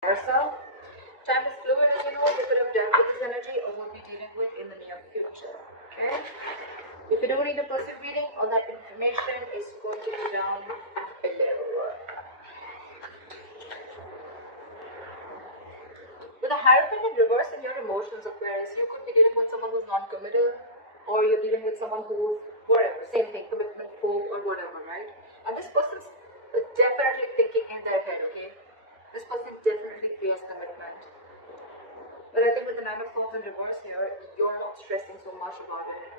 versa. Time is fluid, as you know. You could have dealt with this energy or will be dealing with in the near future. Okay? If you don't need a person reading, all that information is going to be down below. With a Hierophant in reverse in your emotions, Aquarius, you could be dealing with someone who's non-committal, or you're dealing with someone who's whatever, same thing, commitment, hope, or whatever, right? And this person's definitely thinking in their head, okay? This person definitely fears commitment. But I think with the Nine of Swords in reverse here, you're not stressing so much about it.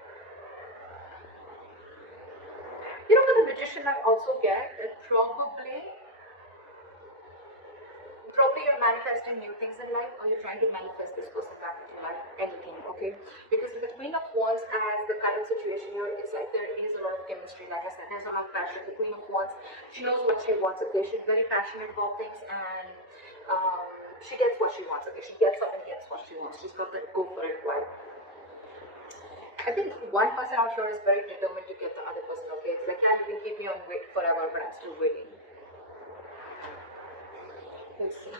You know, with the Magician, I also get that probably you're manifesting new things in life, or you're trying to manifest this person back into life, anything, okay? Because with the Queen of Wands as the current situation here, it's like there is a lot of chemistry, like I said, there's a lot of passion. The Queen of Wands, she knows what she wants, okay? She's very passionate about things, and she gets what she wants, okay? She gets up and gets what she wants. She's got that go for it vibe. I think one person out here is very determined to get the other person, okay? It's like, yeah, you can keep me on wait forever, but I'm still waiting. Let's see.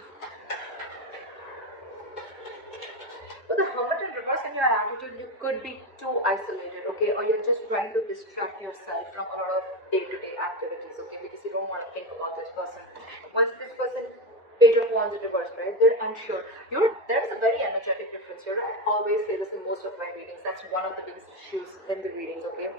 With the Hermit in reverse in your attitude, you could be too isolated, okay? Or you're just trying to distract yourself from a lot of day-to-day activities, okay? Because you don't want to think about this person. Once this person, Page of Wands in reverse, right? They're unsure. There's a very energetic difference here. I always say this in most of my readings. That's one of the biggest issues in the readings, okay?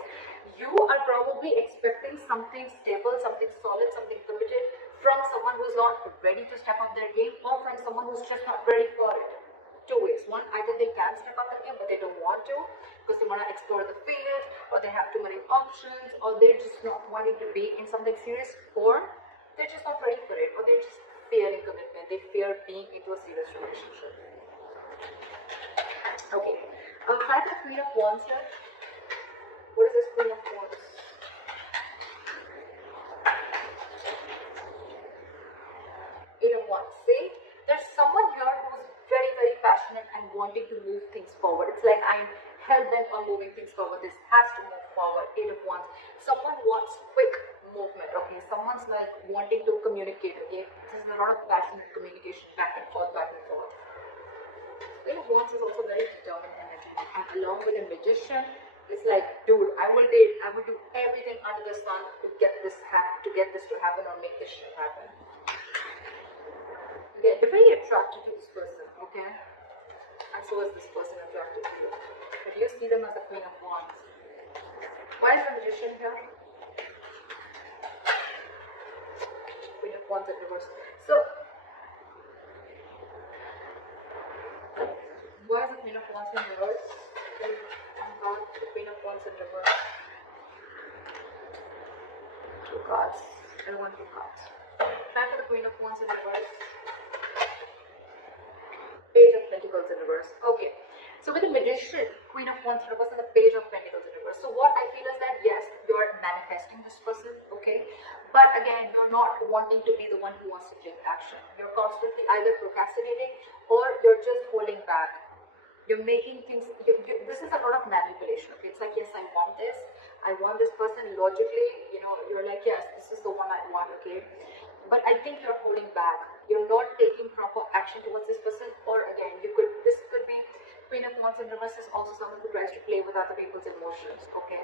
You are probably expecting something stable, something solid, something committed from someone who's not ready to step up their game, or from someone who's just not ready for it. Two ways. One, either they can step up the game, but they don't want to because they want to explore the field, or they have too many options, or they're just not wanting to be in something serious, or they're just not ready for it, or they're just fearing commitment. They fear being into a serious relationship. Okay. I'll try the Queen of Wands here. What is this Queen of Wands? Eight of Wands. See, there's someone here who's very, very passionate and wanting to move things forward. It's like I'm hell-bent on moving things forward. This has to move forward. Eight of Wands. Someone wants quick movement, okay? Someone's like wanting to communicate, okay? There's a lot of passionate communication back and forth, back and forth. Eight of Wands is also very determined energy. And along with a Magician, it's like, dude, I will do everything under the sun to get this to happen, or make this shit happen. Okay, you're very attracted to this person, okay? And so is this person attracted to you. But you see them as the Queen of Wands. Why is the Magician here? Queen of Wands in reverse. So, why is the Queen of Wands in reverse? The Queen of Wands in reverse. Two cards. I don't want two cards. Try for the Queen of Wands in reverse. Page of Pentacles in reverse. Okay. So with the Magician, Queen of Wands in reverse, and the Page of Pentacles in reverse. So what I feel is that yes, you're manifesting this person, okay? But again, you're not wanting to be the one who wants to take action. You're constantly either procrastinating or you're just holding back. You're making things, this is a lot of manipulation, okay? It's like, yes, I want this person logically, you know, you're like, yes, this is the one I want, okay? But I think you're holding back. You're not taking proper action towards this person, or again, this could be Queen of Wands in reverse is also someone who tries to play with other people's emotions, okay?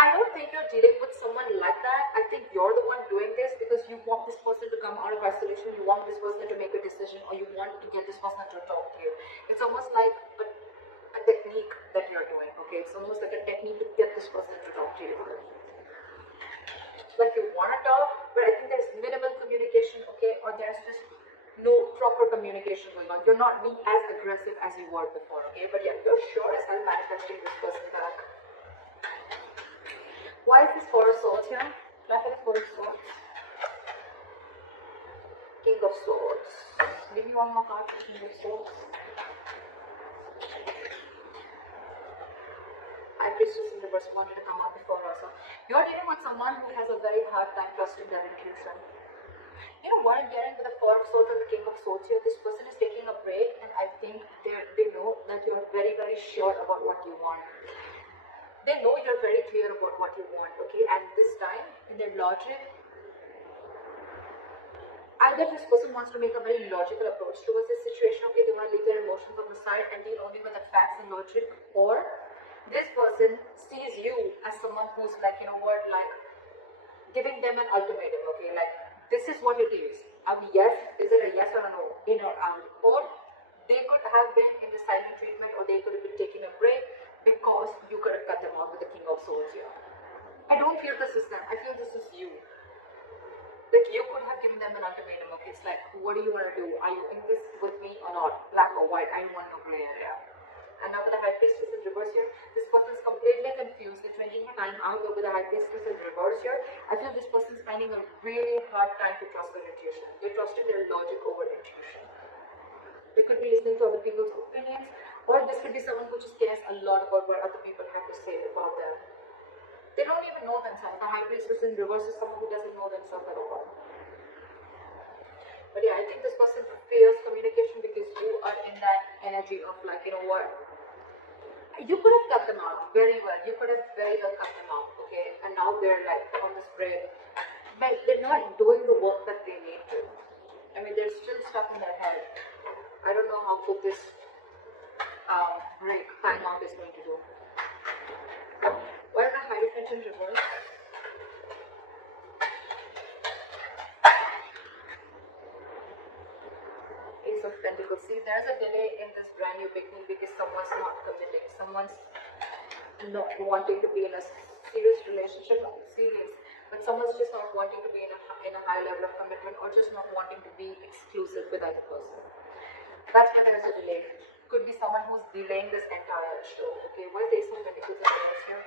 I don't think you're dealing with someone like that. I think you're the one doing this because you want this person to come out of isolation, you want this person to make a decision, or you want to get this person to talk to you. It's almost like a technique that you're doing, okay? It's almost like a technique to get this person to talk to you. Like you want to talk, but I think there's minimal communication, okay? Or there's just no proper communication going on. You're not being as aggressive as you were before, okay? But yeah, you're sure as hell manifesting this person back. Why is this Four of Swords here? Try for the Four of Swords. King of Swords. Give me one more card for King of Swords. High Priestess in reverse wanted to come out before also. You're dealing with someone who has a very hard time trusting their intuition. You know what I'm getting with the Four of Swords and the King of Swords here? This person is taking a break, and I think they know that you're very, very sure about what you want. They know you're very clear about what you want, okay? And this time, in their logic, Either this person wants to make a very logical approach towards this situation, okay, they want to leave their emotions on the side and deal only with the facts and logic, or this person sees you as someone who's like, you know what, like giving them an ultimatum, okay, like this is what it is. Yes, is it a yes or a no, in or out? Or they could have been in the silent treatment, or they could have been taking a break because you could have cut them out with the King of Swords here. I don't feel this is them, I feel this is you. Like you could have given them an ultimatum, okay, it's like, what do you want to do? Are you in this with me or not? Black or white? I don't want no gray area. And now with the High Priestess in reverse here, this person is completely confused. They're changing her time out with the High Priestess in reverse here. I feel this person is finding a really hard time to trust their intuition. They're trusting their logic over intuition. They could be listening to other people's opinions, or this could be someone who just cares a lot about what other people have to say about them. They don't even know themselves. The High Priestess in reverse is someone who doesn't know themselves at all. But yeah, I think this person fears communication because you are in that energy of like, you know what, you could have cut them out very well. You could have very well cut them out, okay? And now they're like on this break. But they're not doing the work that they need to. I mean, they're still stuck in their head. I don't know how good this break time out is going to do. Why is the Hierophant in reverse? Ace of Pentacles. See, there's a delay in this brand new beginning because someone's not committing. Someone's not wanting to be in a serious relationship, not serious, but someone's just not wanting to be in a high level of commitment, or just not wanting to be exclusive with other person. That's why there's a delay. Could be someone who's delaying this entire show. Okay, why is the Ace of Pentacles in reverse here?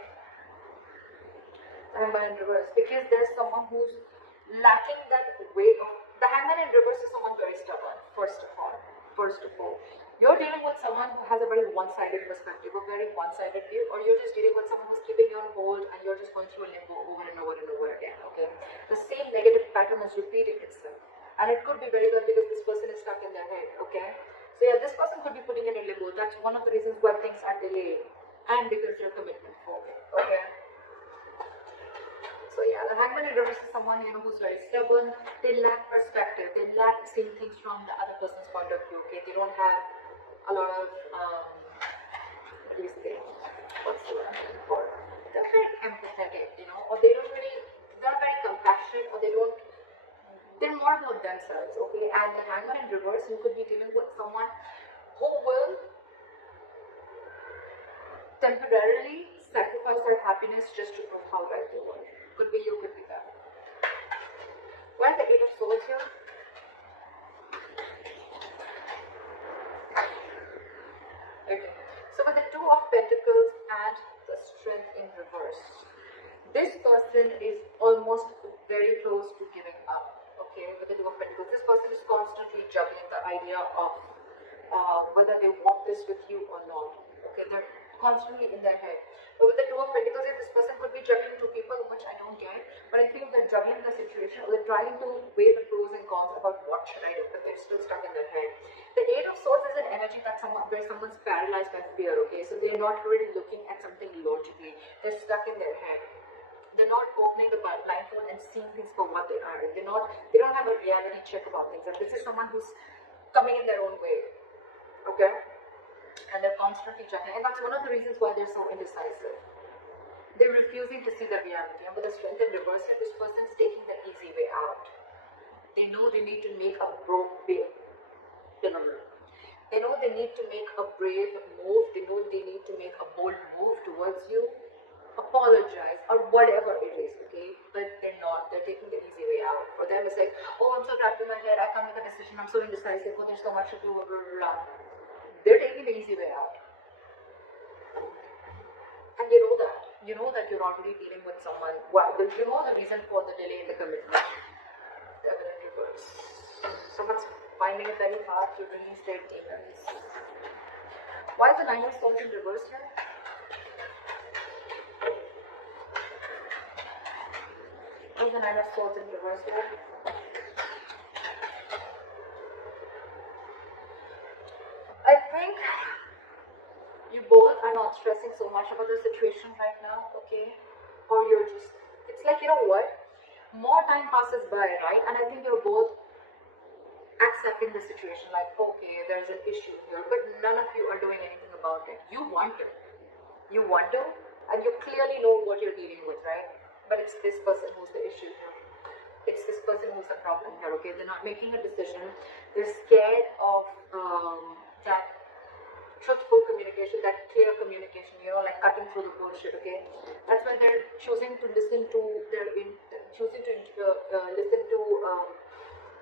Hangman in reverse, because there's someone who's lacking that way of. The Hangman in reverse is someone very stubborn. First of all, you're dealing with someone who has a very one-sided perspective, a very one-sided view, or you're just dealing with someone who's keeping you on hold and you're just going through a limbo over and over and over again. Okay, the same negative pattern is repeating itself, and it could be very well because this person is stuck in their head. Okay, so yeah, this person could be putting in a limbo. That's one of the reasons why things are delayed, and because they're commitment phobic. Okay. So yeah, the Hangman in reverse is someone, you know, who's very stubborn. They lack perspective. They lack seeing things from the other person's point of view. Okay, they don't have a lot of what do you say? What's the word I'm looking for? They're very empathetic, you know, or they don't really. They're very compassionate, or they don't. They're more about themselves. Okay, and the Hangman in reverse, you could be dealing with someone who will temporarily sacrifice their happiness just to prove how right they were. Could be you, could be that. Why is the Eight of Swords here? Okay. So with the Two of Pentacles and the Strength in reverse, this person is almost very close to giving up. Okay, with the Two of Pentacles, this person is constantly juggling the idea of whether they want this with you or not. Okay, they're constantly in their head. But with the Two of Pentacles, this person could be juggling two people, which I don't get, but I feel they're juggling the situation, or they're trying to weigh the pros and cons about what should I do, but they're still stuck in their head. The Eight of Swords is an energy that where someone's paralyzed by fear, okay? So they're not really looking at something logically. They're stuck in their head. They're not opening the blindfold and seeing things for what they are. They don't have a reality check about things. And this is someone who's coming in their own way, okay? And they're constantly juggling, and that's one of the reasons why they're so indecisive. They're refusing to see the reality, and with the Strength in reverse, this person's taking the easy way out. They know they need to make a They know they need to make a brave move. They know they need to make a bold move towards you, apologize, or whatever it is, okay? But they're not. They're taking the easy way out. For them, it's like, oh, I'm so trapped in my head. I can't make a decision. I'm so indecisive. Oh, there's so much to do. Blah, blah, blah. They're taking the easy way out. And you know that. You know that you're already dealing with someone. Well, you know the reason for the delay in the commitment. Definitely works. Someone's finding it very hard to release their demons. Why is the Nine of Swords in reverse here? Why is the Nine of Swords in reverse here? I think you both are not stressing so much about the situation right now, okay? Or you're just, it's like, you know what? More time passes by, right? And I think you're both accepting the situation, like, okay, there's an issue here, but none of you are doing anything about it. You want to, and you clearly know what you're dealing with, right? But it's this person who's the issue here. It's this person who's the problem here, okay? They're not making a decision. They're scared of that truthful communication, that clear communication, you know, like cutting through the bullshit, okay? That's why they're choosing to listen to listen to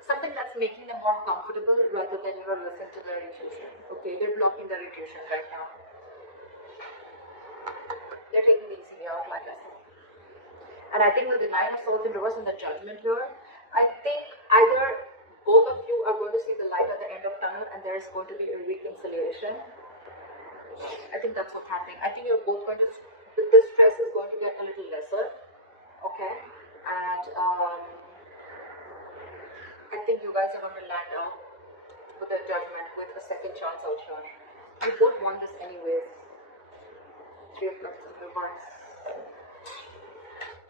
something that's making them more comfortable rather than, you know, listen to their intuition, okay? They're blocking their intuition right now. They're taking the easy way out, like I said. And I think with the Nine of Swords in reverse and the Judgment here, I think either both of you are going to see the light at the end of tunnel and there is going to be a reconciliation. I think that's what's happening. I think you're both going to, the stress is going to get a little lesser, okay? And I think you guys are going to land out with the Judgment, with a second chance out here. You both want this anyways. Three of Cups in reverse.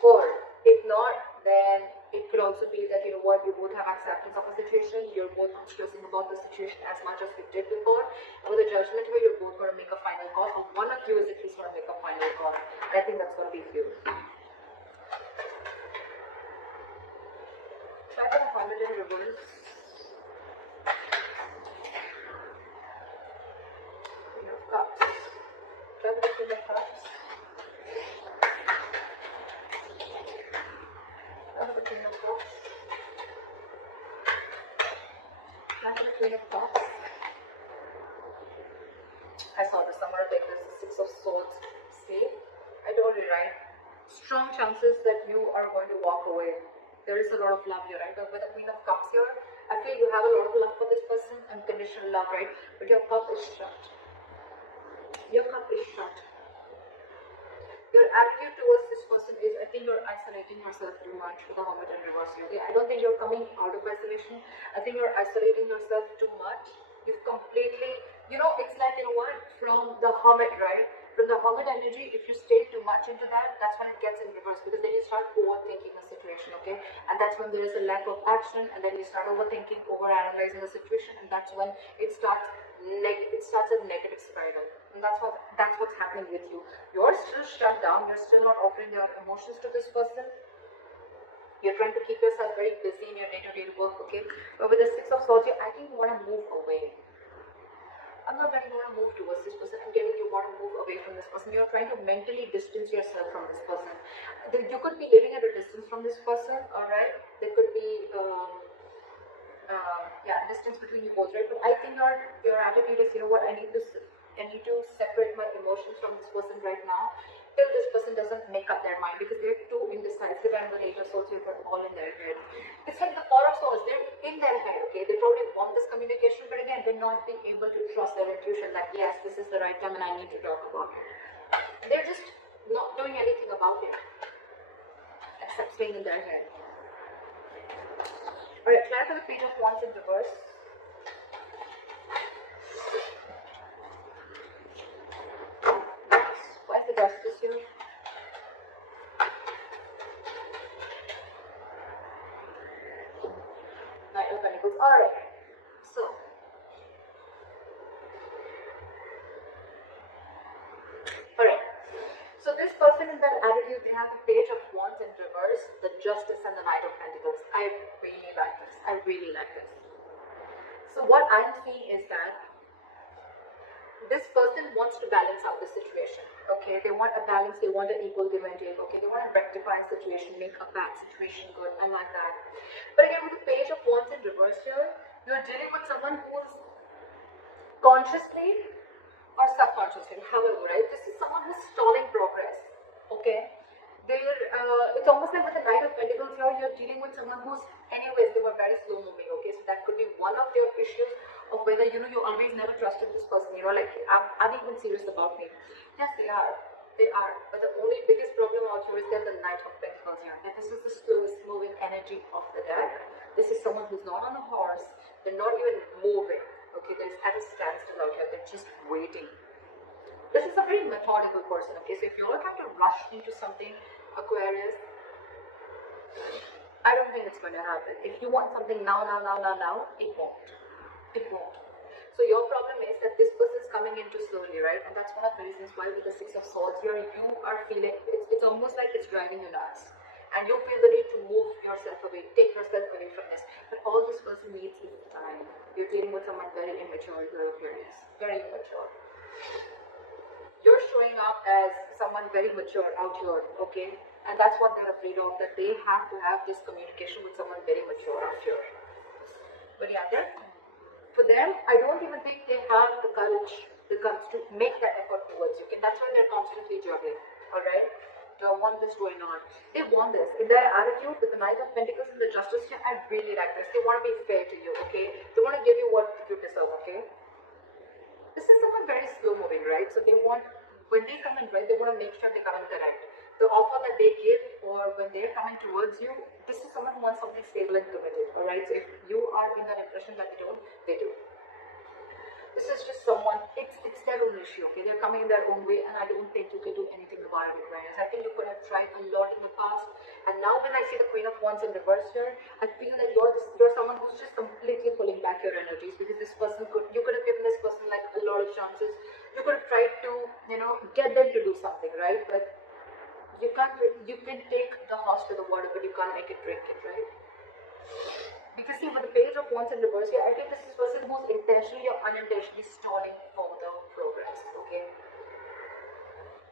Or if not, then it could also be that, you know what, you both have acceptance of a situation, you're both not stressing about the situation as much as you did before, and with the Judgment here, you're both going to make a final call, or one of you is at least going to make a final call. And I think that's going to be you. Try for the 100 in reverse. Queen of Cups. Try for the Queen of Cups. The Queen of Cups. Try for the Queen of Cups. I saw this somewhere like this, the Six of Swords. See? I told you, right? Strong chances that you are going to walk away. There is a lot of love here, right? But with the Queen of Cups here, I feel you have a lot of love for this person, unconditional love, right? But your cup is shut. Your cup is shut. Your attitude towards this person is, I think you're isolating yourself too much with the Hermit in reverse here. Okay? I don't think you're coming out of isolation. I think you're isolating yourself too much. You've completely, you know, it's like, you know what, from the Hermit, right? From the Hermit energy, if you stay too much into that, that's when it gets in reverse, because then you start overthinking the situation, okay? And that's when there is a lack of action, and then you start overthinking, overanalyzing the situation, and that's when it starts a negative spiral. And that's what's happening with you. You're still shut down, you're still not offering your emotions to this person. You're trying to keep yourself very busy in your day-to-day work, okay? But with the Six of Swords, I think you want to move away. I'm not getting you want to move towards this person. I'm getting you want to move away from this person. You're trying to mentally distance yourself from this person. You could be living at a distance from this person, alright? There could be, distance between you both, right? But I think your attitude is, you know what, I need to separate my emotions from this person right now till this person doesn't make up their mind, because they're too indecisive and the Eight of Swords are all in their head. It's like the Four of Swords, they're in their head, okay? They probably want this communication, but again, they're not being able to trust their intuition that yes, this is the right time and I need to talk about it. They're just not doing anything about it except staying in their head. Alright, try for the Page of Wands in reverse. Why is the Justice here? Knight of Pentacles. Alright, so this person in that attitude, they have the Page of Wands in reverse, the Justice and the Knight of Pentacles. I really like this. I really like this. So what I'm seeing is that this person wants to balance out the situation, okay? They want a balance, they want an equal give and take, okay? They want to rectify a situation, make a bad situation good, I like that. But again, with the Page of Wands in reverse here, you're dealing with someone who's consciously or subconsciously, however, right? This is someone who's stalling progress, okay? It's almost like with the Knight of Pentacles here, you're dealing with someone who's, anyways, they were very slow moving, okay? So that could be one of their issues of whether, you know, you always never trusted this person, you know, like, are they even serious about me? Yes, they are. They are. But the only biggest problem out here is that the Knight of Pentacles here. That this is the slowest moving energy of the deck. This is someone who's not on a horse. They're not even moving. Okay, they're at a standstill out here. They're just waiting. This is a very methodical person. Okay, so if you're trying to rush into something, Aquarius, I don't think it's going to happen. If you want something now, it won't. It won't. So your problem is that this person is coming into slowly, right? And that's one of the reasons why with the Six of Swords here, you are feeling, it's almost like it's driving you nuts. And you feel the need to move yourself away, take yourself away from this. But all this person needs is time. You're dealing with someone very immature here, Aquarius. Very immature. You're showing up as someone very mature out here, okay? And that's what they're afraid of, that they have to have this communication with someone very mature out here. But yeah, for them, I don't even think they have the courage, the guts to make that effort towards you. And that's why they're constantly juggling, alright? Do I want this going on? They want this. In their attitude with the Knight of Pentacles and the Justice here, I really like this. They want to be fair to you, okay? They want to give you what you deserve, okay? This is someone very slow moving, right? So they want, when they come in, right, they want to make sure they come in correct. The offer that they give, or when they're coming towards you, this is someone who wants something stable and committed, alright? So if you are in that impression that they don't, they do. This is just someone, it's their own issue, okay? They're coming in their own way, and I don't think you can do anything about it, Aquarius. I think you could have tried a lot in the past, and now when I see the Queen of Wands in reverse here, I feel that you're someone who's just completely pulling back your energies, because this person you could have given this person like a lot of chances. You could have tried to, get them to do something, right? But you can take the horse to the water, but you can't make it drink it, right? Because see, with the Page of Wands in reverse here, I think this is a person who's intentionally or unintentionally stalling further progress, okay?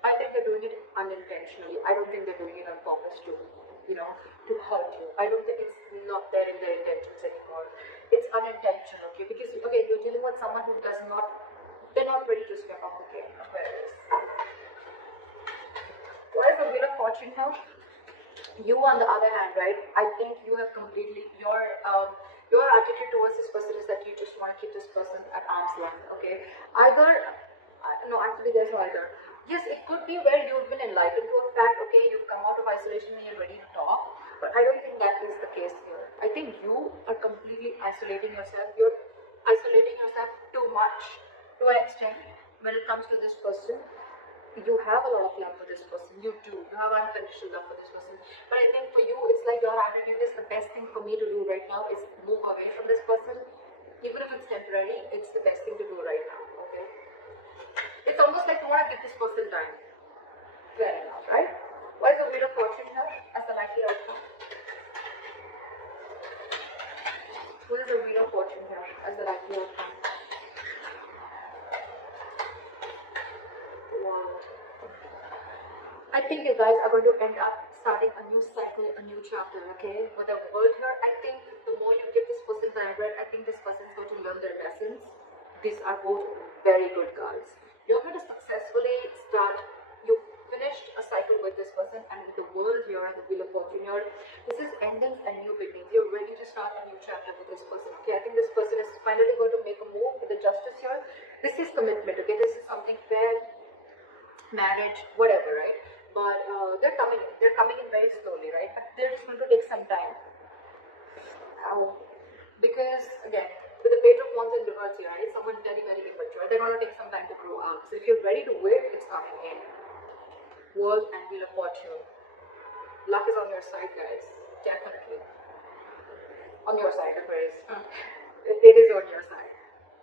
I think they're doing it unintentionally. I don't think they're doing it on purpose to hurt you. I don't think it's not there in their intentions anymore. It's unintentional, okay? Because, okay, you're dealing with someone who they're not ready to swim up, okay? Aquarius. What is the Wheel of Fortune here? You, on the other hand, right, I think you have completely, your attitude towards this person is that you just want to keep this person at arm's length, okay? No, actually there's no either. Yes, it could be where you've been enlightened to a fact, okay, you've come out of isolation and you're ready to talk, but I don't think that is the case here. I think you are completely isolating yourself. You're isolating yourself too much to an extent when it comes to this person. You have a lot of love for this person, you do, you have unconditional love for this person, but I think for you, it's like your attitude is the best thing for me to do right now is move away from this person, even if it's temporary, it's the best thing to do right now, okay? It's almost like you want to give this person time. Fair enough, right? What is the Wheel of Fortune here as the likely outcome? What is the Wheel of Fortune here as the likely outcome? Wow. I think you guys are going to end up starting a new cycle, a new chapter, okay? With the World here, I think the more you give this person time, right, I think this person is going to learn their lessons. These are both very good cards. You're going to successfully you finished a cycle with this person, and with the World here and the Wheel of Fortune here, this is endings and new beginnings. You're ready to start a new chapter with this person, okay? I think this person is finally going to make a move with the Justice here. This is commitment, okay? This is something fair, marriage, whatever, right? But they're coming in very slowly, right? But they're just going to take some time. Because again, with the Page of Wands in reverse here, right? Someone very, very immature. They're going to take some time to grow up. So if you're ready to wait, it's coming in. World and Wheel of Fortune. Luck is on your side, guys. Definitely. On your side, Aquarius. It is on your side.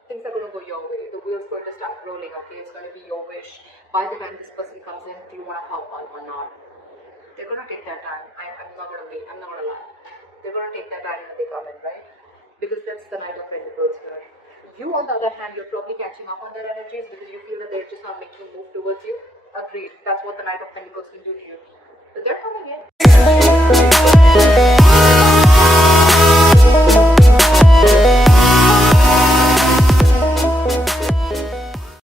Things are going to go your way. The wheel's going to start rolling, okay? It's going to be your wish. By the time this person comes in, do you want to hop on or not? They're going to take their time. I'm not going to wait. I'm not going to lie. They're going to take their time when they come in, right? Because that's the Knight of Pentacles here. You, on the other hand, you're probably catching up on their energies because you feel that they're just not making a move towards you. Agreed. That's what the Knight of Pentacles can do to you. But they're coming in.